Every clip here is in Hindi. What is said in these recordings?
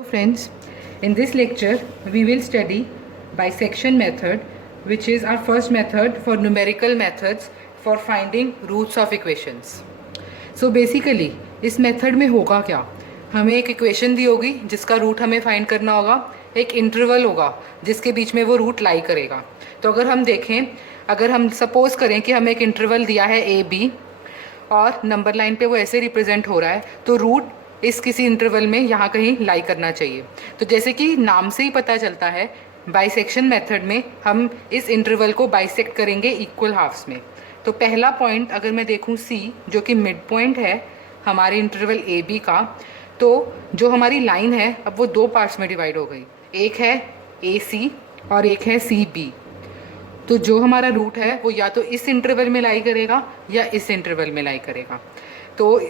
So friends, in this lecture we will study bisection method, which is our first method for numerical methods for finding roots of equations. So basically इस मेथड में होगा क्या, हमें एक इक्वेशन दी होगी जिसका रूट हमें फाइंड करना होगा, एक इंटरवल होगा जिसके बीच में वो रूट लाई करेगा। तो अगर हम देखें, अगर हम सपोज करें कि हमें एक इंटरवल दिया है ए बी और नंबर लाइन पे वो ऐसे रिप्रेजेंट हो रहा है, तो रूट इस किसी इंटरवल में यहाँ कहीं लाई करना चाहिए। तो जैसे कि नाम से ही पता चलता है, बाइसेक्शन मेथड में हम इस इंटरवल को बाइसेक्ट करेंगे इक्वल हाफ्स में। तो पहला पॉइंट अगर मैं देखूँ सी, जो कि मिड पॉइंट है हमारे इंटरवल ए बी का, तो जो हमारी लाइन है अब वो दो पार्ट्स में डिवाइड हो गई, एक है ए सी और एक है सी बी। तो जो हमारा रूट है वो या तो इस इंटरवल में लाई करेगा या इस इंटरवल में लाई करेगा। तो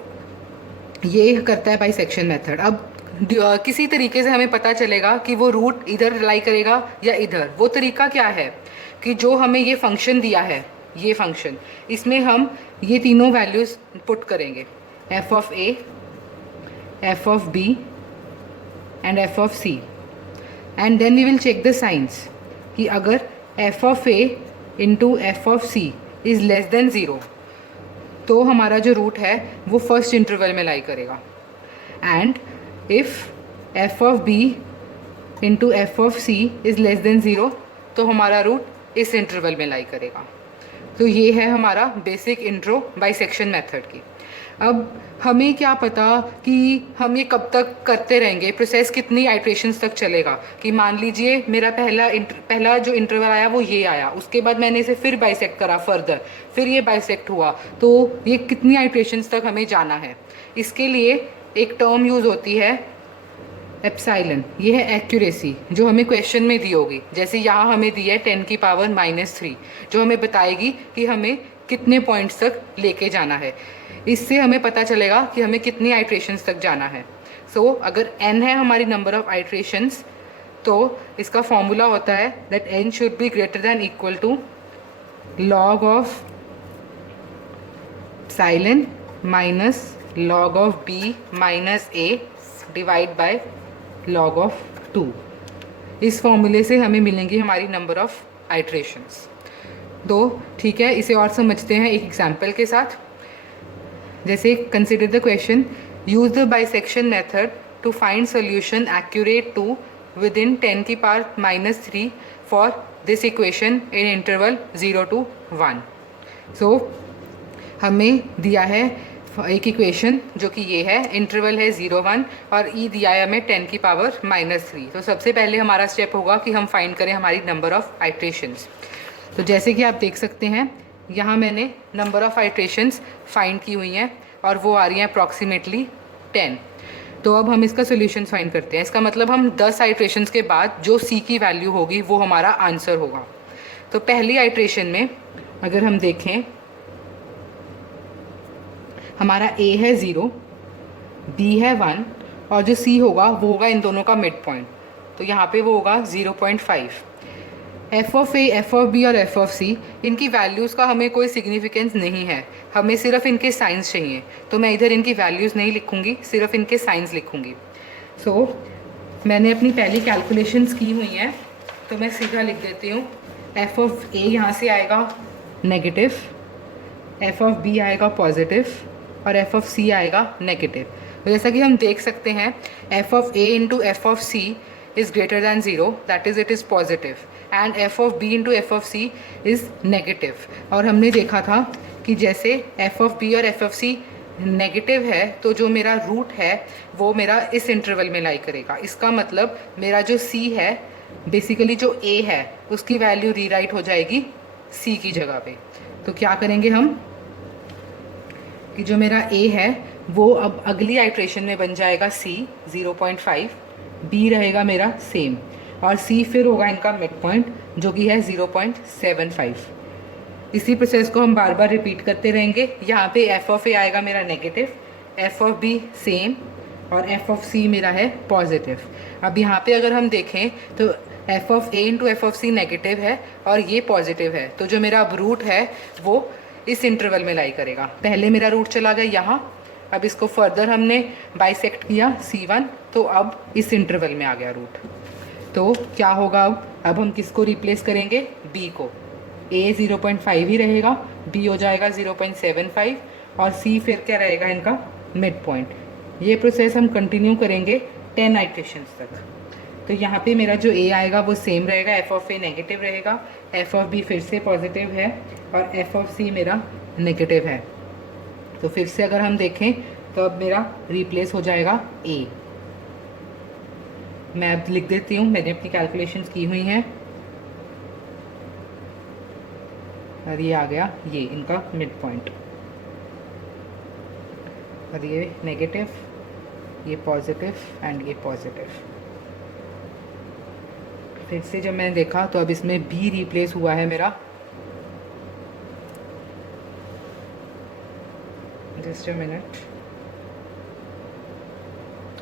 ये करता है बाइसेक्शन मेथड। अब किसी तरीके से हमें पता चलेगा कि वो रूट इधर लाई करेगा या इधर। वो तरीका क्या है कि जो हमें ये फंक्शन दिया है, ये फंक्शन, इसमें हम ये तीनों वैल्यूज़ पुट करेंगे, F of A, F of B and F of C, and then we will check the signs कि अगर F of A into F of C is less than zero तो हमारा जो रूट है वो फर्स्ट इंटरवल में लाई करेगा, and if F of B into F of C is less than zero तो हमारा रूट इस इंटरवल में लाई करेगा। तो ये है हमारा बेसिक इंट्रो बाइसेक्शन मेथड की। अब हमें क्या पता कि हम ये कब तक करते रहेंगे, प्रोसेस कितनी आइट्रेशंस तक चलेगा। कि मान लीजिए मेरा पहला जो इंटरवल आया वो ये आया, उसके बाद मैंने इसे फिर बाइसेक्ट करा फर्दर, फिर ये बाइसेक्ट हुआ, तो ये कितनी आइट्रेशंस तक हमें जाना है। इसके लिए एक टर्म यूज़ होती है एप्साइलन, ये है एक्यूरेसी, जो हमें क्वेश्चन में दी होगी। जैसे यहाँ हमें दी है 10⁻³ जो हमें बताएगी कि हमें कितने पॉइंट्स तक लेके जाना है। इससे हमें पता चलेगा कि हमें कितनी आइट्रेशंस तक जाना है। सो अगर n है हमारी नंबर ऑफ आइट्रेशंस, तो इसका फॉर्मूला होता है that n should be greater than equal to log of epsilon minus log of b minus a divide by log of 2। इस फॉर्मूले से हमें मिलेंगी हमारी नंबर ऑफ आइट्रेशंस। तो ठीक है, इसे और समझते हैं एक एग्जाम्पल के साथ। जैसे consider the question, use the bisection method to find solution accurate to within 10⁻³ for this equation in interval 0 to 1। So हमें दिया है एक इक्वेशन जो कि ये है, इंटरवल है 0-1 और ई दिया है हमें 10⁻³ तो सबसे पहले हमारा स्टेप होगा कि हम फाइंड करें हमारी नंबर ऑफ़ आइट्रेशंस। तो जैसे कि आप देख सकते हैं यहाँ मैंने नंबर ऑफ़ आइट्रेशंस फाइंड की हुई हैं और वो आ रही हैं अप्रॉक्सीमेटली 10। तो अब हम इसका सोल्यूशन फाइंड करते हैं। इसका मतलब हम 10 आइट्रेशंस के बाद जो सी की वैल्यू होगी वो हमारा आंसर होगा। तो पहली आइट्रेशन में अगर हम देखें, हमारा ए है 0, बी है 1 और जो सी होगा वो होगा इन दोनों का मिड पॉइंट, तो यहाँ पे वो होगा 0.5। F of A, F of B और एफ ऑफ सी, इनकी वैल्यूज़ का हमें कोई सिग्निफिकेंस नहीं है, हमें सिर्फ इनके साइंस चाहिए। तो मैं इधर इनकी वैल्यूज़ नहीं लिखूँगी, सिर्फ इनके साइंस लिखूँगी। सो मैंने अपनी पहली कैलकुलेशंस की हुई हैं, तो मैं सीधा लिख देती हूँ। एफ ऑफ ए यहाँ से आएगा नेगेटिव, एफ ऑफ बी आएगा पॉजिटिव और एफ ऑफ सी आएगा नेगेटिव। तो जैसा कि हम देख सकते हैं, F of A into F of C is greater than 0, that is it is positive, and F of B into F of C is negative. और हमने देखा था कि जैसे एफ ऑफ बी और एफ ऑफ सी नेगेटिव है तो जो मेरा रूट है वो मेरा इस इंटरवल में लाई करेगा। इसका मतलब मेरा जो सी है, बेसिकली जो ए है, उसकी वैल्यू रीराइट हो जाएगी सी की जगह पे। तो क्या करेंगे हम कि जो मेरा ए है वो अब अगली आइट्रेशन में बन जाएगा सी 0.5, बी रहेगा मेरा सेम और सी फिर होगा इनका मिड पॉइंट जो कि है 0.75। इसी प्रोसेस को हम बार बार रिपीट करते रहेंगे। यहाँ पे एफ ऑफ ए आएगा मेरा negative, F of B same और एफ ऑफ सी मेरा है पॉजिटिव। अब यहाँ पे अगर हम देखें तो F of A into F of C negative है और ये पॉजिटिव है, तो जो मेरा अब रूट है वो इस इंटरवल में लाई करेगा। पहले मेरा रूट चला गया यहाँ, अब इसको फर्दर हमने बाइसेक्ट किया C1 तो अब इस इंटरवल में आ गया रूट। तो क्या होगा अब हम किसको रिप्लेस करेंगे, b को। a 0.5 ही रहेगा, b हो जाएगा 0.75 और c फिर क्या रहेगा इनका मिड पॉइंट। ये प्रोसेस हम कंटिन्यू करेंगे 10 आइट्रेशंस तक। तो यहाँ पे मेरा जो a आएगा वो सेम रहेगा, f ऑफ a नेगेटिव रहेगा, f ऑफ b फिर से पॉजिटिव है और f ऑफ c मेरा नेगेटिव है। तो फिर से अगर हम देखें तो अब मेरा रिप्लेस हो जाएगा a। मैं अब लिख देती हूँ, मैंने अपनी कैलकुलेशंस की हुई हैं और ये आ गया ये इनका मिड पॉइंट। और ये नेगेटिव, ये पॉजिटिव एंड ये पॉजिटिव। फिर से जब मैंने देखा तो अब इसमें b रिप्लेस हुआ है मेरा, जस्ट अ मिनट,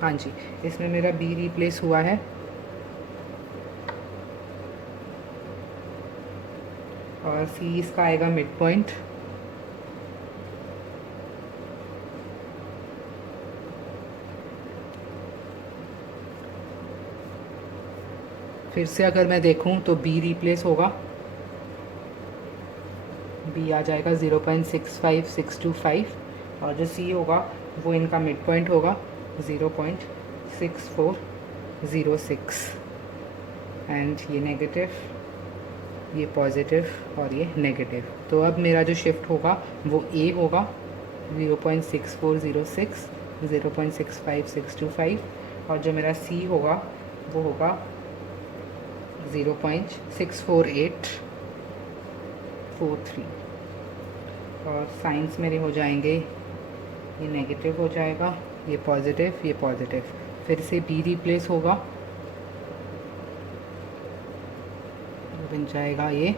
हाँ जी, इसमें मेरा b रिप्लेस हुआ है और c इसका आएगा मिड पॉइंट। फिर से अगर मैं देखूं तो b रिप्लेस होगा, b आ जाएगा 0.65625 और जो c होगा वो इनका मिड पॉइंट होगा 0.6406 एंड ये नेगेटिव, ये पॉजिटिव और ये नेगेटिव। तो अब मेरा जो शिफ्ट होगा वो a होगा 0.6406, 0.65625 और जो मेरा c होगा वो होगा 0.64843 और साइंस मेरे हो जाएंगे, ये नेगेटिव हो जाएगा, ये पॉजिटिव, फिर से b रिप्लेस होगा, बन जाएगा ये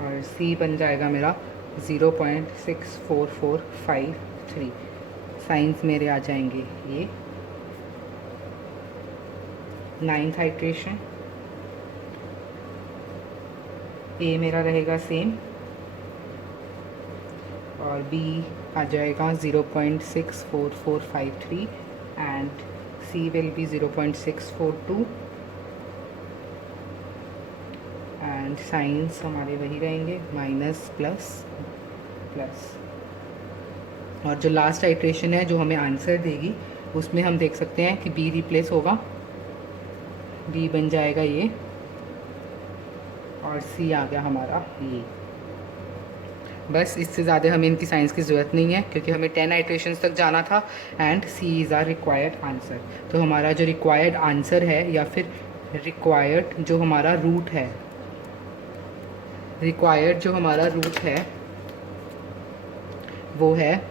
और c बन जाएगा मेरा 0.64453। साइंस मेरे आ जाएंगे ये 9th आइट्रेशन, a मेरा रहेगा सेम और b आ जाएगा 0.64453 and c will be 0.642 and science हमारे वही रहेंगे माइनस प्लस प्लस। और जो लास्ट आइट्रेशन है जो हमें आंसर देगी उसमें हम देख सकते हैं कि b रिप्लेस होगा, b बन जाएगा ये और c आ गया हमारा ये। बस इससे ज़्यादा हमें इनकी साइंस की ज़रूरत नहीं है क्योंकि हमें 10 आइट्रेशंस तक जाना था and c is our required answer. तो हमारा जो रिक्वायर्ड आंसर है या फिर रिक्वायर्ड जो हमारा रूट है, रिक्वायर्ड जो हमारा रूट है वो है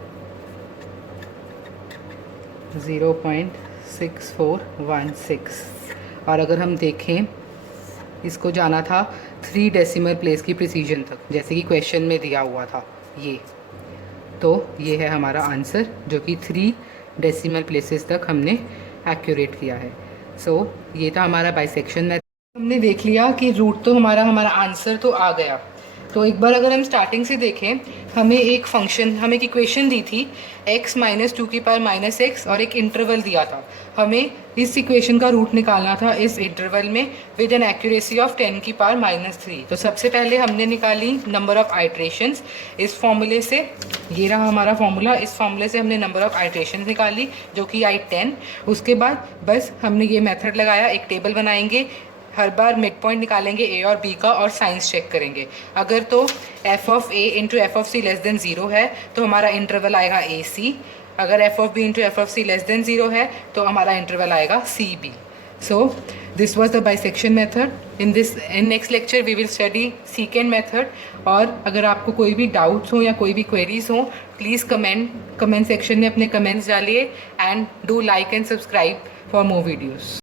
0.6416 और अगर हम देखें इसको जाना था 3 डेसिमल प्लेस की प्रिसीजन तक, जैसे कि क्वेश्चन में दिया हुआ था ये। तो ये है हमारा आंसर जो कि 3 डेसिमल प्लेसेस तक हमने एक्यूरेट किया है। सो ये था हमारा बाइसेक्शन मेथड। हमने देख लिया कि रूट तो हमारा आंसर तो आ गया। तो एक बार अगर हम स्टार्टिंग से देखें, हमें एक फंक्शन, हमें एक इक्वेशन दी थी x - 2 की पावर -x और एक इंटरवल दिया था। हमें इस इक्वेशन का रूट निकालना था इस इंटरवल में विद एन एक्यूरेसी ऑफ 10 की पावर -3। तो सबसे पहले हमने निकाली नंबर ऑफ आइट्रेशंस इस फॉर्मूले से, ये रहा हमारा फॉर्मूला, इस फॉर्मूले से हमने नंबर ऑफ आइट्रेशंस निकाली जो कि आई 10। उसके बाद बस हमने ये मेथड लगाया, एक टेबल बनाएंगे, हर बार मिड पॉइंट निकालेंगे a और b का और साइंस चेक करेंगे। अगर तो f of a into F of C less than 0 है तो हमारा इंटरवल आएगा ए सी, अगर f of b into F of C less than 0 है तो हमारा इंटरवल आएगा C B. So this was the bisection method. In next lecture we will study secant method. और अगर आपको कोई भी डाउट्स हो या कोई भी क्वेरीज हो, प्लीज़ कमेंट सेक्शन में अपने कमेंट्स डालिए and do like and subscribe for more videos.